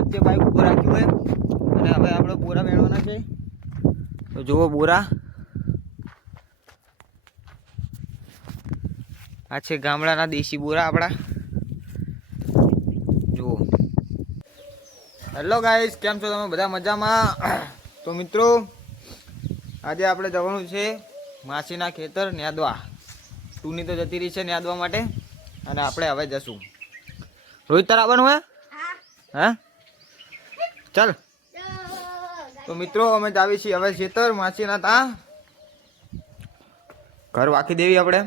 વચ્ચે બાઈક ઊભું રાખ્યું હોય અને હવે આપણે બોરા મેળવાના છે. તો જુઓ બોરા આ છે ગામડાના દેશી બોરા આપણા. જુઓ. હેલો ગાઈસ, કેમ છો તમે બધા? મજામાં? તો મિત્રો આજે આપણે જવાનું છે માસીના ખેતર ન્યાદવા. ટુની તો જતી રહી છે ન્યાદવા માટે અને આપણે હવે જશું. રોહિત તાર આવવાનું હે? હા ચાલ. તો મિત્રો અમે જાવી છીએ હવે ખેતર માસીના. તા ઘર વાકી દેવી આપણે.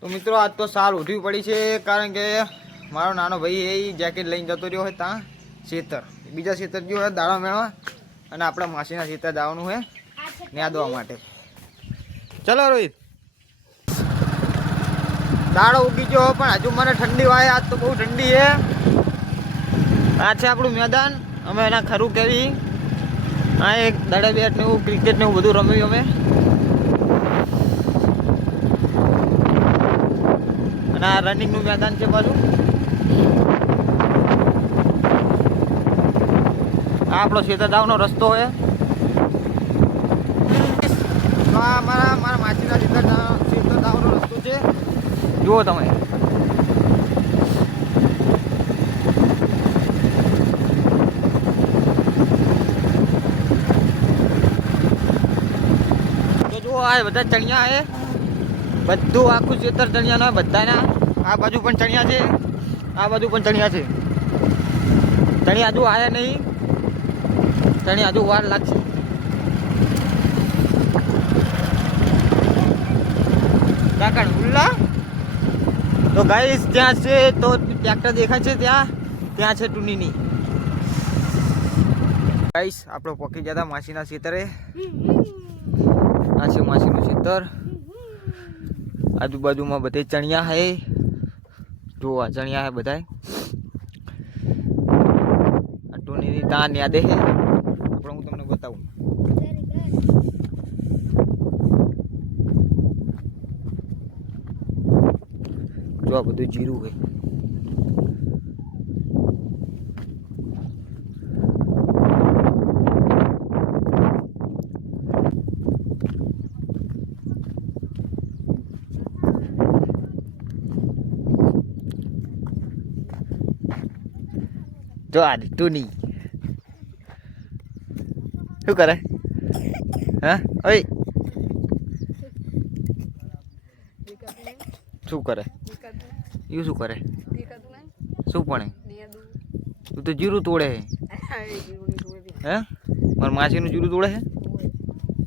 તો મિત્રો આજ તો સાલ ઉઠવી પડી છે, કારણ કે મારો નાનો ભાઈ એ જેકેટ લઈને જતો રહ્યો હોય ત્યાં ખેતર. બીજા ખેતર ગયો હોય દાડા મેળવા અને આપણે માસીના ખેતર જવાનું હોય ન્યાદવા માટે. ચલો રોહિત. દાડો ઉગી ગયો પણ હજુ મને ઠંડી વાય. આજ તો બહુ ઠંડી છે. આ છે આપણું મેદાન. અમે એના ખરું કેવી આ એક દાડા બેટ ને એવું ક્રિકેટ ને એવું બધું રમ્યું અમે. અને આ રનિંગનું મેદાન છે પાછું. આ આપણો ખેતર જવાનો રસ્તો હોય. તો આ મારા માસીના ખેતર જવાનો રસ્તો છે. જુઓ તમે. તો જુઓ આ બધા ચણિયા છે. બધું આખું ખેતર ચણિયાના બધાના. આ બાજુ પણ ચણિયા છે, આ બાજુ પણ ચણિયા છે. ચણિયા હજુ આવ્યા નહીં, ચણિયા હજુ વાર લાગશે. કાકણ ઉલ્લા. તો ગાઈસ ત્યાં છે તો ટ્રેક્ટર દેખાય છે, ત્યાં છે ટુનીની. ગાઈસ આપણે પોકી જતા માસીના ખેતરે. આ છે માસીનું ખેતર. આજુબાજુમાં બધે ચણિયા હે. જો આ ચણિયા હે બધા. આ ટુનીની તાન યાદે હે. આપણે હું તમને બતાવું. જો આ બધું જીરું હે. જો આ ટુની શું કરે? હા ઓય શું કરે? એવું શું કરે? શું પણ તું તો જીરું તોડે હે? હે મારા માસીનું જીરું તોડે હે?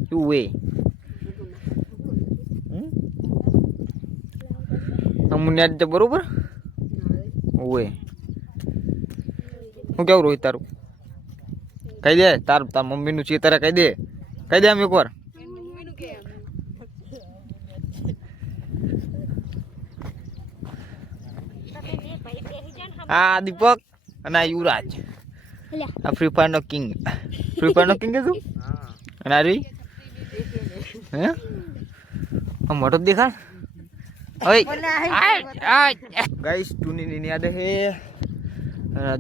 શું વે મુન્યા જ બરોબર ઓએ. શું કેવું રોહિત તારું? કહી દે તાર મમ્મીનું છે તારે કહી દે. કહી દે આમ એકવાર. આ દીપક અને આ યુવરાજ. આ ફ્રી ફાયર નો કિંગ. ફ્રી ફાયર નો કિંગ કે તું? અને આ રહી હે આ મોટો દેખાડ. ગાઈસ ટુની યાદ હે.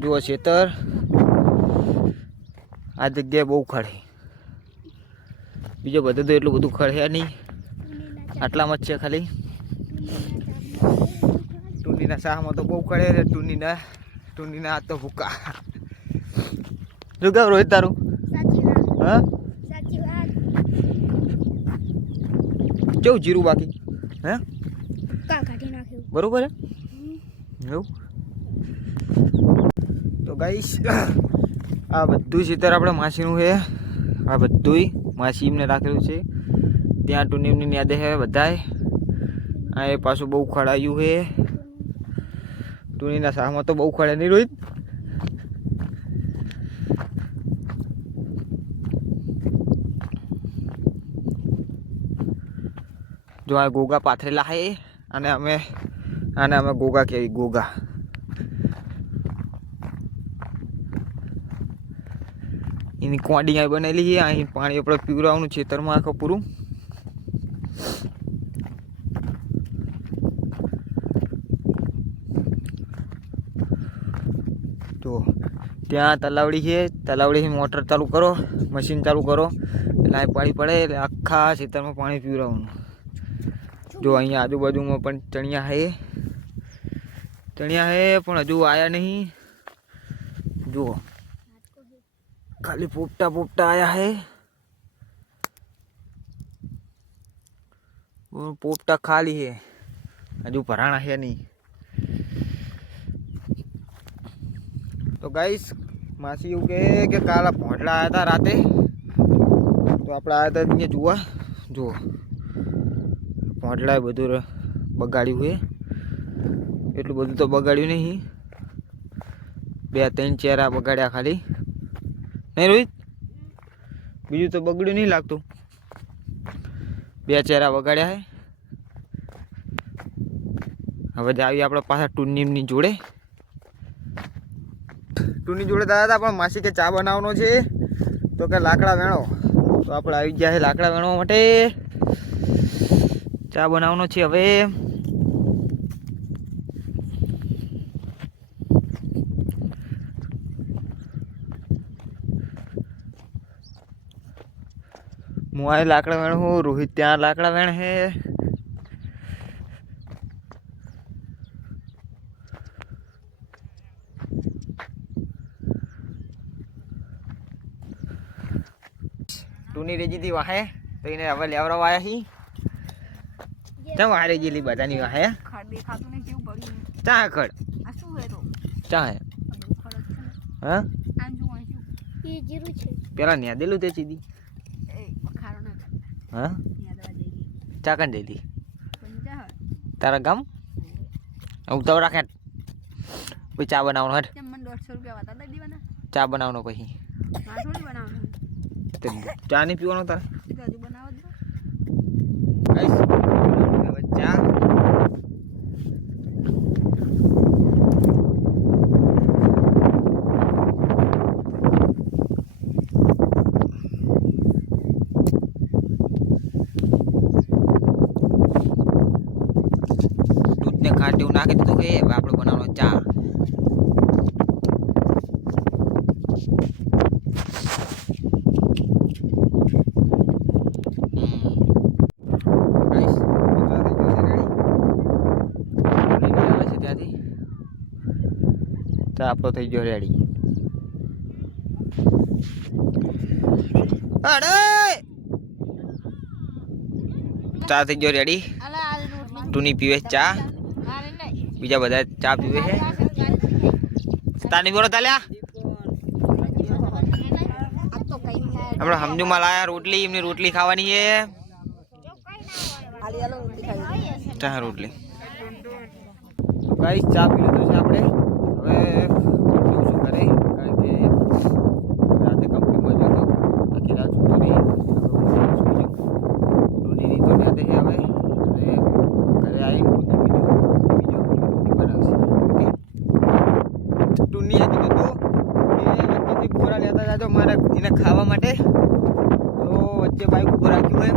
જુઓ ખેતર. આ જગ્યાએ બહુ ખડે. બીજો બધું તો એટલું બધું ખડે નહીં, આટલામાં જ છે ખાલી. ટુનીના શાહમાં તો બહુ ખડે છે. ટુનીના હાથ તો ભૂકા. શું કેવું રોહિત તારું? હા કેવું જીરું બાકી હે બરોબર હે એવું. તો ગાઈસ આ બધું ખેતર આપણે માસીનું છે. આ બધું માસી એમને રાખેલું છે. ત્યાં ટુનીમની યાદે છે બધાય. આ એ પાછું બહુ ખડાયું છે. ટુનીના શાહમાં તો બહુ ખડે નહીં રોહિત. જો આ ગોગા પાથરેલા છે અને અમે ગોગા કહેવી. ગોગા એની કોડી અહીં બનેલી છે. અહીં પાણી આપણે પીવડાવવાનું ખેતરમાં આખું પૂરું. ત્યાં તલાવડી છે, તલાવડીથી મોટર ચાલુ કરો, મશીન ચાલુ કરો એટલે આ પાણી પડે એટલે આખા ખેતરમાં પાણી પીવડાવવાનું. જો અહીંયા આજુબાજુમાં પણ ચણિયા હે પણ હજુ આવ્યા નહીં. જુઓ ખાલી પોપટા આવ્યા હે. પોપટા ખાલી છે, હજુ ભરાણા છે નહીં. તો ગાઈસ માસી એવું કહે કે કાલે ભોંટલા આવ્યા હતા રાતે, તો આપણે આવ્યા હતા અહીંયા જોવા. જુઓ ભોંટલાએ બધું બગાડ્યું છે. એટલું બધું તો બગાડ્યું નહીં, 2-3 ચહેરા બગાડ્યા ખાલી. નહીં રોહિત, બીજું તો બગડ્યું નહીં લાગતું. 2 ચહેરા બગાડ્યા છે. હવે જાવી આપણે પાછા ટુનની જોડે. ટુની જોડે દાદા હતા પણ માસી કે ચા બનાવવાનો છે, તો કે લાકડા વેણો. તો આપણે આવી ગયા છે લાકડા વેણવા માટે. ચા બનાવવાનો છે હવે. હું આ લાકડા વેણ હું, રોહિત ત્યાં લાકડા વેણ હે. ટુની રેજીથી વાહે તો એને હવે લેવરાવા આવ્યા હી. ચા વારે જેલી બધાની વાહે ચા ખડ ચા હે. હા પેલા નેદેલું તે સીધી. હા ચા કાન દેલી તારા ગામ ઉતાવ રાખે પછી ચા બનાવવાનો. હટ ચા બનાવવાનો પછી ચા નહીં પીવાનો તારે. ચા દૂધને ખાંડ એવું નાખી દીધું કે હવે આપણે બનાવવાનો ચા. આપણો થઈ ગયો રેડી. ચા થઈ ગયો રેડી. ટુની પીવે ચા, બીજા બધા ચા પીવે છે. તાની બોલો તાલ્યા આપણે સમજુમાં લાયા રોટલી. એમની રોટલી ખાવાની છે. ચા રોટલી તો ગાઈસ ચા પી લીધો છે આપણે. હવે શું કરે, કારણ કે રાતે કંપનીમાં જતો આખી રાત સૂતો નહીં. ટુનીની તો રાતે છે હવે, અને ઘરે આવી બીજો બનાવશે. ટુનીએ કીધું હતું કે વચ્ચેથી બોરા લેતા જાજો મારે એને ખાવા માટે, તો વચ્ચે બાઈક ઊભો રાખ્યું હોય.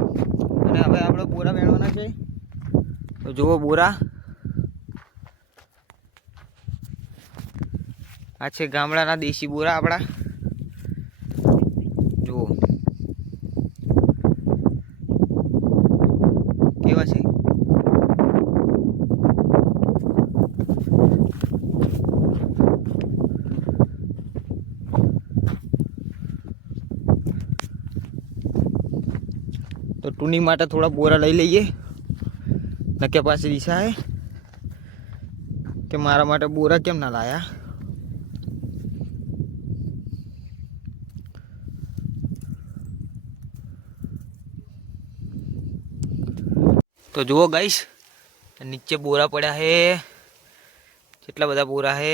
અને હવે આપણે બોરા વેણવાના છે. તો જુઓ બોરા આ છે ગામડાના દેશી બોરા આપણા. જુઓ કેવા છે. તો ટુની માટે થોડા બોરા લઈ લઈએ. નકે પાસે દિશા હે કે મારા માટે બોરા કેમ ના લાયા. તો જુઓ ગાઈસ નીચે બોરા પડ્યા હે. કેટલા બધા બોરા હે.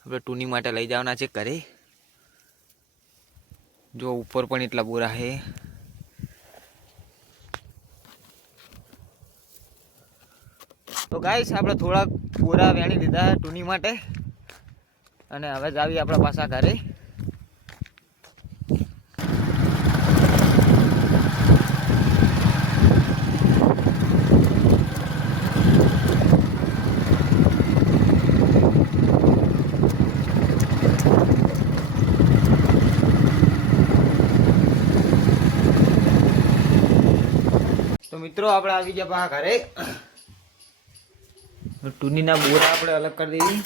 આપણે ટુની માટે લઈ જવાના છે ઘરે. જો ઉપર પણ એટલા બોરા હે. તો ગાઈસ આપણે થોડા બોરા વેણી લીધા ટુની માટે, અને હવે જ આવી આપણા પાછા ઘરે. મિત્રો આપણે આવી ગયા પા ઘરે. ટુનીના બોરા આપણે અલગ કરી દેવી.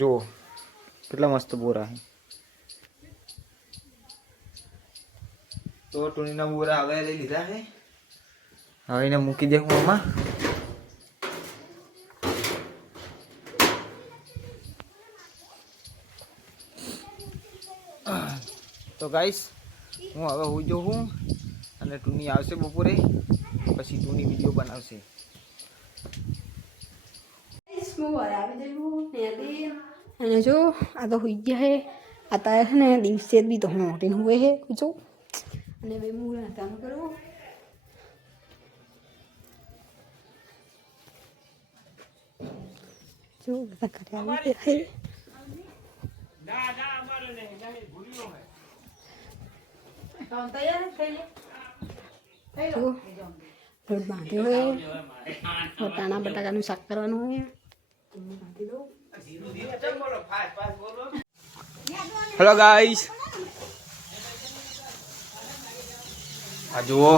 જો કેટલા મસ્ત બોરા છે. તો ટુનીના બોરા હવે લઈ લીધા છે. હવે એને મૂકી દે હું આમાં. તો ગાઈસ હું હવે હું જોઉં અને ટુની આવશે બપોરે, પછી ટુની વિડીયો બનાવશે. અને જો આ તો હોઈ ગયા હે. आता है ना દિવસે બી તો મોટી हुए है जो અને વે મૂળ હતાનું કરો. જો બધા કર્યા હે. ના અમારે નહીં ભૂલ્યો હે. કામ તૈયાર થઈ લે. રોડ બાંધ્યો હે. વટાણા બટાકાનું શાક કરવાનું હે. બાંધી દો. હેલો ગાઈસ, આ જુઓ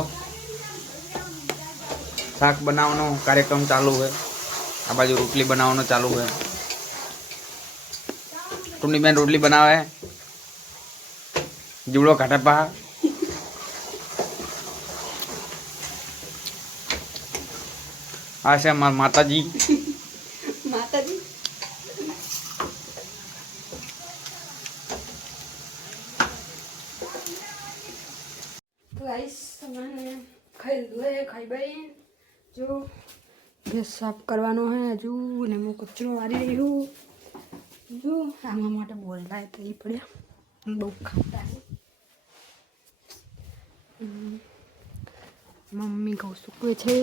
શાક બનાવવાનો કાર્યક્રમ ચાલુ है. આ બાજુ રોટલી બનાવવાનો ચાલુ है. ટુની બેન રોટલી બનાવે. જીવડો કાઢે પા. આ છે મારા માતાજી. માતાજી गाइस मैंने खाई લીધું હે. ખાઈ ભાઈ જો ગેસ સાફ કરવાનો હે હજુ, ને હું કચરો વારી રહી હું. જો આમાં માટે બોલતા તો એ પડ્યા બહુ ખાતા હે. મમ્મી ઘઉં સૂકવે છે,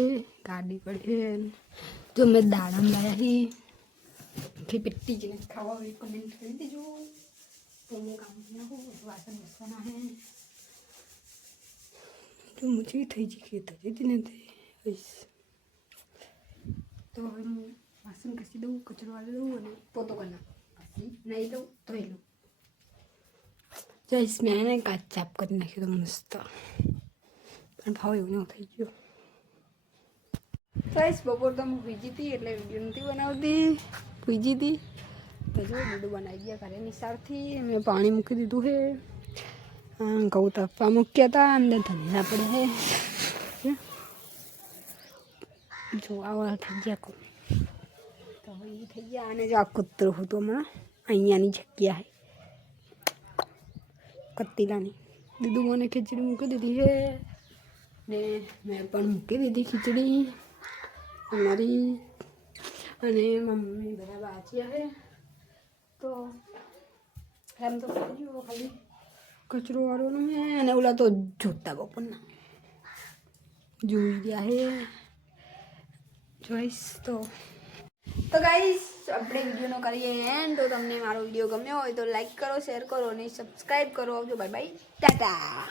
ગાડી પડી છે. જો મેં દાડમ લાવ્યા છે પેટી જ ખાવા હોય કમેન્ટ કરી દેજો. તો હું કામ નાખું, વાસણ ઘસવાના હે. તો મુझे થઈ ગઈ ખેતર જતી નથી. તો હવે હું વાસણ ઘસી દઉં, કચરો વાળી દઉં અને પોતો કરી નાખું. પછી નાહી દઉં, ધોઈ લઉં. જઈશ મેં એને કાચ ચાપ કરી નાખ્યું તો મસ્ત, પણ ભાવ એવું નહીં થઈ ગયો. ગાઈસ બપોર તો હું ભીજી હતી એટલે વિડીયો નથી બનાવતી. ભીજી હતી તો જો બધું બનાવી ગયા ઘરે નિશાળથી. મેં પાણી મૂકી દીધું છે. ઘઉં તપવા મૂક્યા હતા, અંદર ધનિયા પડે છે. જો આવા થઈ ગયા કહું તો હવે એ થઈ ગયા. અને જો આ કૂતરો હતો હમણાં અહીંયાની જગ્યા છે કતીલાની. દીદું મને ખીચડી મૂકી દીધી છે ને મેં પણ મૂકી દીધી ખીચડી અમારી. અને મમ્મી બધા બાચ્યા છે. તો એમ તો ખાલી કચરો વાળવાનો હે. અને ઓલા તો જોતા બપોરના જોઈ ગયા હે. જોઈશ તો ગાઈસ આપણે વિડીયોનો કરીએ એન્ડ. તો તમને મારો વિડીયો ગમ્યો હોય તો લાઈક કરો, શેર કરો અને સબસ્ક્રાઈબ કરો. આવજો, બાય બાય, ટાટા.